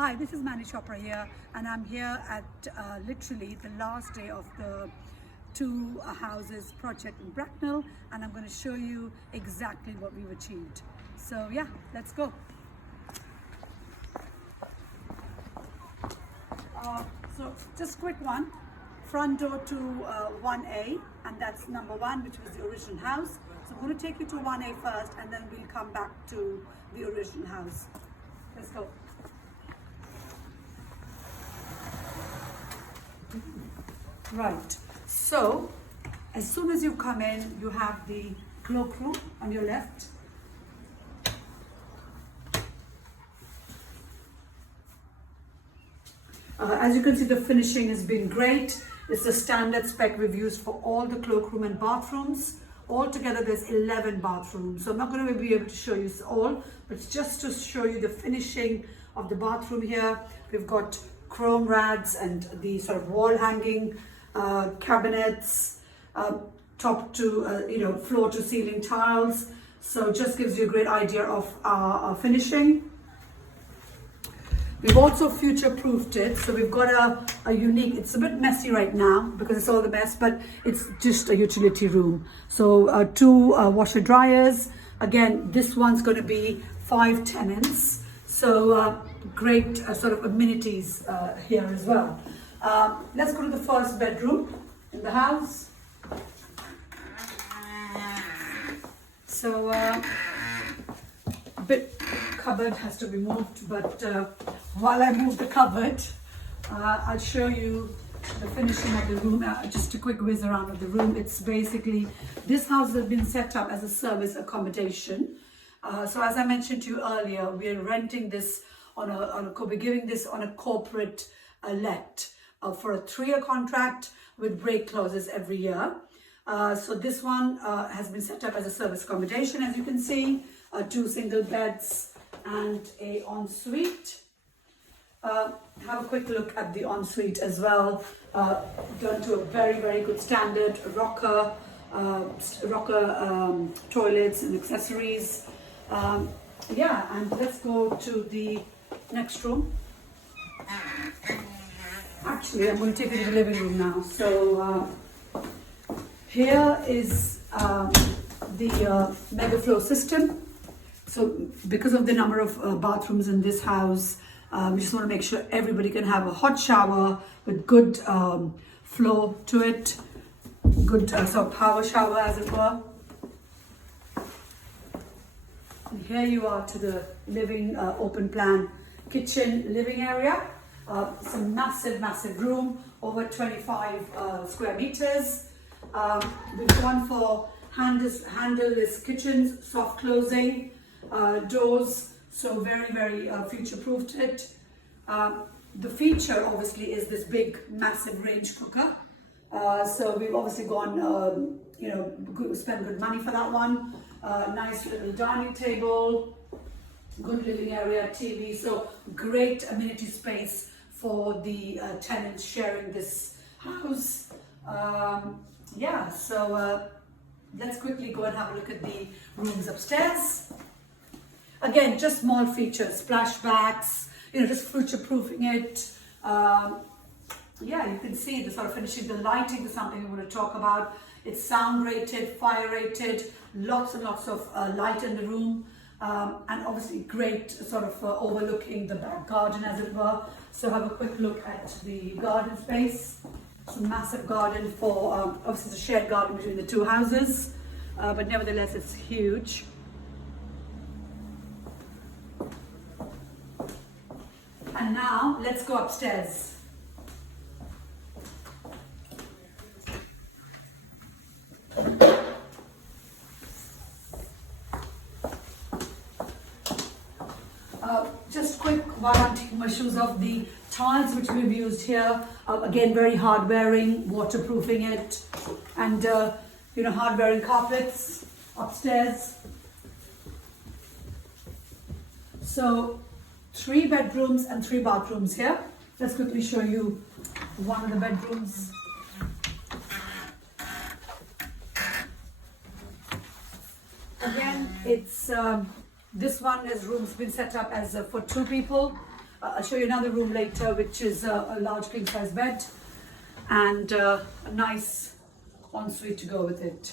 Hi, this is Mani Chopra here, and I'm here at literally the last day of the two houses project in Bracknell, and I'm going to show you exactly what we've achieved. So yeah, let's go. So just quick one, front door to 1A, and that's number one, which was the original house. So I'm going to take you to 1A first, and then we'll come back to the original house. Let's go. Right, so as soon as you come in, you have the cloakroom on your left. As you can see, the finishing has been great. It's the standard spec we've used for all the cloakroom and bathrooms. Altogether, there's 11 bathrooms. So I'm not going to be able to show you all, but just to show you the finishing of the bathroom here. We've got chrome rads and the sort of wall hanging cabinets, top to floor to ceiling tiles. So just gives you a great idea of our finishing. We've also future-proofed it, so we've got a unique, it's a bit messy right now because it's all the mess, but it's just a utility room. So two washer dryers. Again, this one's going to be 5 tenants. So great sort of amenities here as well. Let's go to the first bedroom in the house. So a bit cupboard has to be moved, but while I move the cupboard, I'll show you the finishing of the room. Just a quick whiz around of the room. It's basically, this house has been set up as a service accommodation. So as I mentioned to you earlier, we're renting this we're giving this on a corporate let for a 3-year contract with break clauses every year. So this one has been set up as a service accommodation, as you can see, 2 single beds and a ensuite. Have a quick look at the ensuite as well. Done to a very, very good standard. Rocker toilets and accessories. Yeah, and let's go to the next room. Actually, I'm going to take you to the living room now. So here is the mega flow system. So because of the number of bathrooms in this house, we just want to make sure everybody can have a hot shower with good flow to it, good sort of power shower as it were. And here you are to the living open plan kitchen living area. Some massive room, over 25 square meters. We've gone for handleless kitchens, soft closing, doors, so very, very future-proofed it. The feature obviously is this big, massive range cooker. So we've obviously gone, spent good money for that one. Nice little dining table, good living area, TV. So great amenity space for the tenants sharing this house. Yeah, so let's quickly go and have a look at the rooms upstairs. Again, just small features, splashbacks, just future-proofing it. Yeah, you can see the sort of finishing. The lighting is something we want to talk about. It's sound rated, fire rated, lots and lots of light in the room, and obviously great sort of overlooking the back garden as it were. So have a quick look at the garden space. It's a massive garden for, obviously it's a shared garden between the two houses, but nevertheless it's huge. And now let's go upstairs. Just quick, while I'm taking my shoes off, the tiles which we've used here, again very hard wearing, waterproofing it, and hard wearing carpets upstairs. So 3 bedrooms and 3 bathrooms here. Let's quickly show you one of the bedrooms. Again, it's this one has rooms been set up as for 2 people. I'll show you another room later, which is a large king size bed and a nice ensuite to go with it.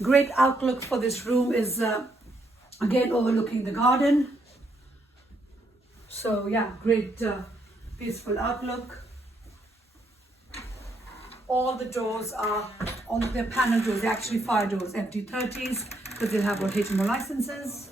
Great outlook for this room is again overlooking the garden. So yeah, great peaceful outlook. All the doors are on their panel doors, they're actually fire doors, FD30s, because they have about HMO licenses.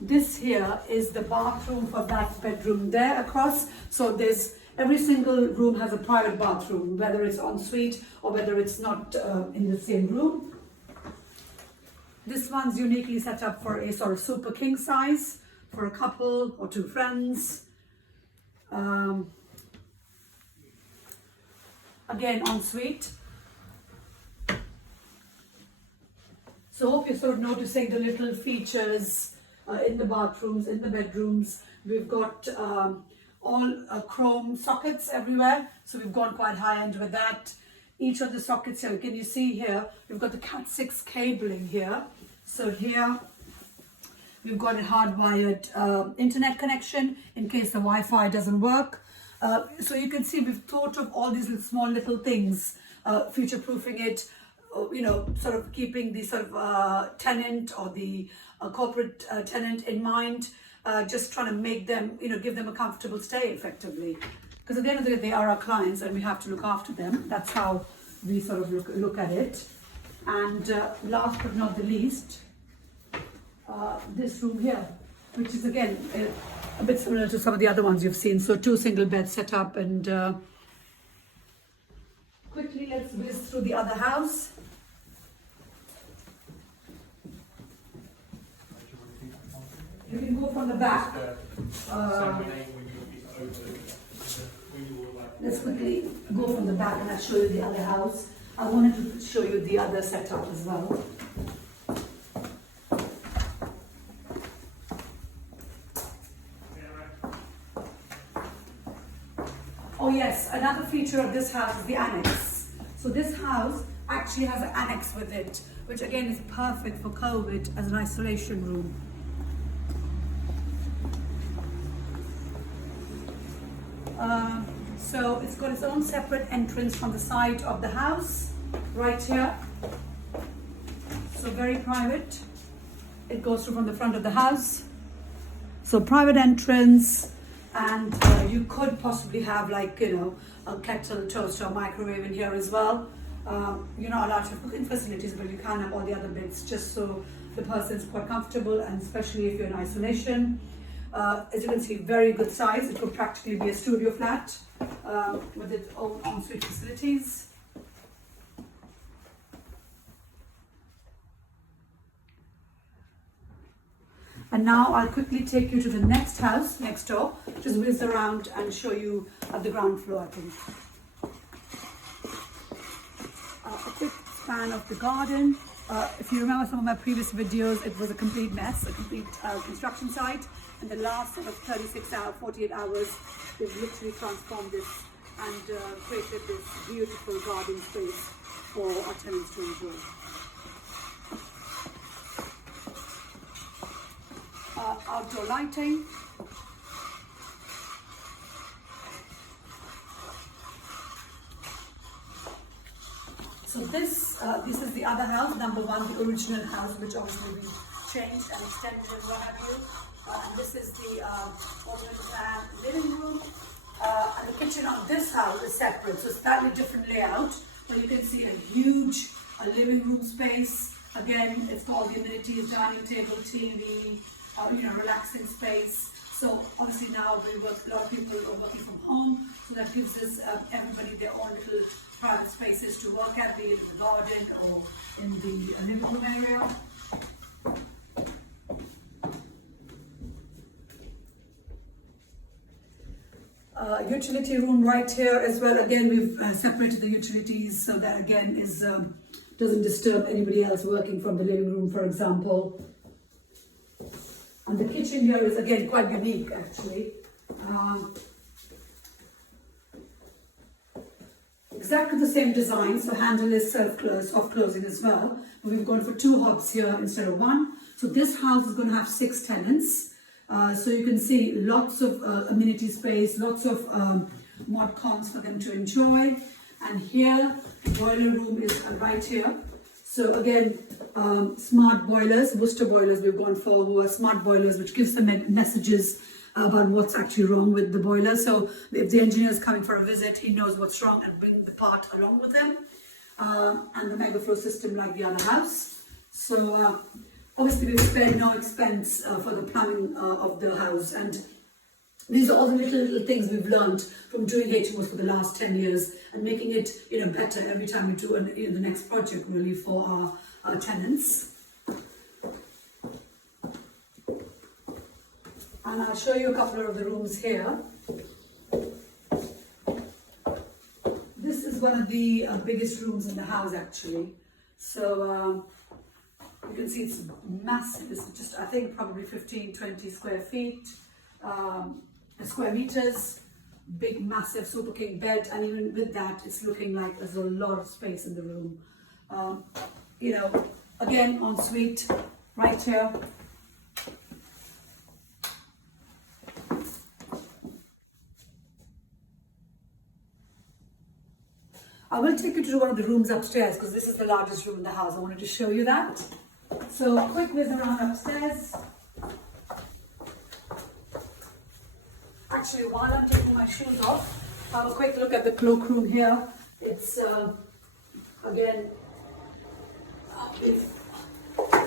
This here is the bathroom for that bedroom there across. So there's every single room has a private bathroom, whether it's en suite or whether it's not in the same room. This one's uniquely set up for a sort of super king size for a couple or two friends. Again, en suite. So hope you're sort of noticing the little features in the bathrooms, in the bedrooms. We've got all chrome sockets everywhere, so we've gone quite high end with that. Each of the sockets here, can you see here, we've got the Cat6 cabling here. So here we've got a hardwired internet connection in case the Wi-Fi doesn't work. So you can see we've thought of all these small little things, future-proofing it, you know, sort of keeping the sort of tenant or the corporate tenant in mind, just trying to make them, you know, give them a comfortable stay effectively. Because at the end of the day, they are our clients and we have to look after them. That's how we sort of look at it. And last but not the least, this room here, which is again a bit similar to some of the other ones you've seen. So 2 single beds set up, and quickly let's whiz through the other house. You can go from the back. Let's quickly go from the back and I'll show you the other house. I wanted to show you the other setup as well. Oh yes, another feature of this house is the annex. So this house actually has an annex with it, which again is perfect for COVID as an isolation room. So it's got its own separate entrance from the side of the house, right here. So very private. It goes through from the front of the house. So private entrance, and you could possibly have, like, you know, a kettle, toaster, microwave in here as well. You're not allowed to have cooking facilities, but you can have all the other bits just so the person's quite comfortable, and especially if you're in isolation. As you can see, very good size. It could practically be a studio flat with its own ensuite facilities. And now I'll quickly take you to the next house next door, just whiz around and show you at the ground floor, I think. A quick span of the garden. If you remember some of my previous videos, it was a complete mess, a complete construction site. In the last sort of 36 hours, 48 hours, they've literally transformed this and created this beautiful garden space for our tenants to enjoy. Outdoor lighting. So this is the other house, number one, the original house, which obviously we changed and extended and what have you. And this is the open plan living room. And the kitchen on this house is separate, so slightly different layout. But you can see a huge living room space. Again, it's got all the amenities, dining table, TV, you know, relaxing space. So obviously now a lot of people are working from home, so that gives us everybody their own little private spaces to work at, be it in the garden or in the living room area. Utility room right here as well. Again, we've separated the utilities so that again is doesn't disturb anybody else working from the living room, for example. And the kitchen here is again quite unique, actually. exactly the same design, so handle is self-close, soft closing as well. But we've gone for 2 hobs here instead of 1. So this house is going to have 6 tenants. So you can see lots of amenity space, lots of mod cons for them to enjoy. And here, the boiler room is right here. So again, smart boilers, Worcester boilers we've gone for, who are smart boilers, which gives them messages about what's actually wrong with the boiler. So if the engineer is coming for a visit, he knows what's wrong and bring the part along with him. And the mega flow system like the other house. So obviously we've spared no expense for the plumbing of the house, and these are all the little things we've learned from doing HMOs for the last 10 years and making it better every time we do the next project really for our tenants. And I'll show you a couple of the rooms here. This is one of the biggest rooms in the house actually. So you can see it's massive. It's just, I think, probably 15-20 square feet, square meters. Big, massive Super King bed, and even with that, it's looking like there's a lot of space in the room. Again, ensuite right here. I will take you to one of the rooms upstairs because this is the largest room in the house. I wanted to show you that. So a quick visit around upstairs. Actually, while I'm taking my shoes off, have a quick look at the cloakroom here. It's, again, we've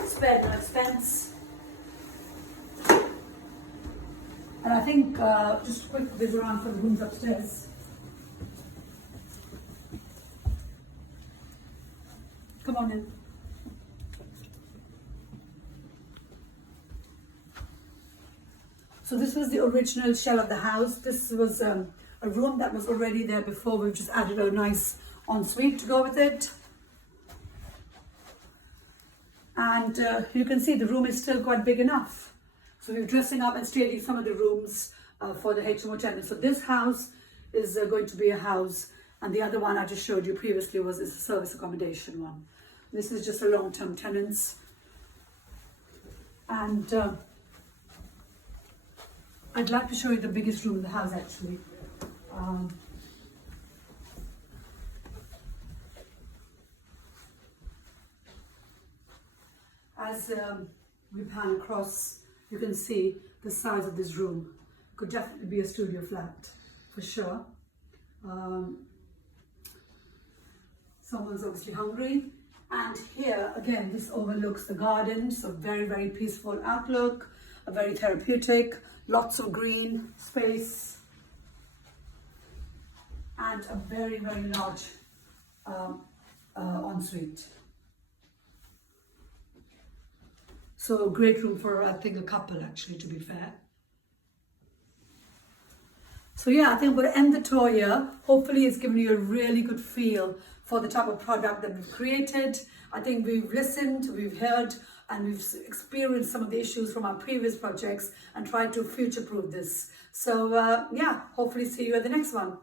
spared no expense. And I think just a quick visit around for the rooms upstairs. Come on in. So this was the original shell of the house. This was a room that was already there before. We've just added a nice ensuite to go with it. And you can see the room is still quite big enough. So we're dressing up and staging some of the rooms for the HMO tenants. So this house is going to be a house, and the other one I just showed you previously is a service accommodation one. This is just a long-term tenants. And I'd like to show you the biggest room in the house actually. As we pan across, you can see the size of this room. Could definitely be a studio flat, for sure. Someone's obviously hungry. And here, again, this overlooks the garden, so very, very peaceful outlook, a very therapeutic, lots of green space, and a very, very large ensuite. So a great room for, I think, a couple actually, to be fair. So yeah, I think we'll end the tour here. Hopefully it's given you a really good feel for the type of product that we've created. I think we've listened, we've heard, and we've experienced some of the issues from our previous projects and tried to future-proof this. So yeah, hopefully see you at the next one.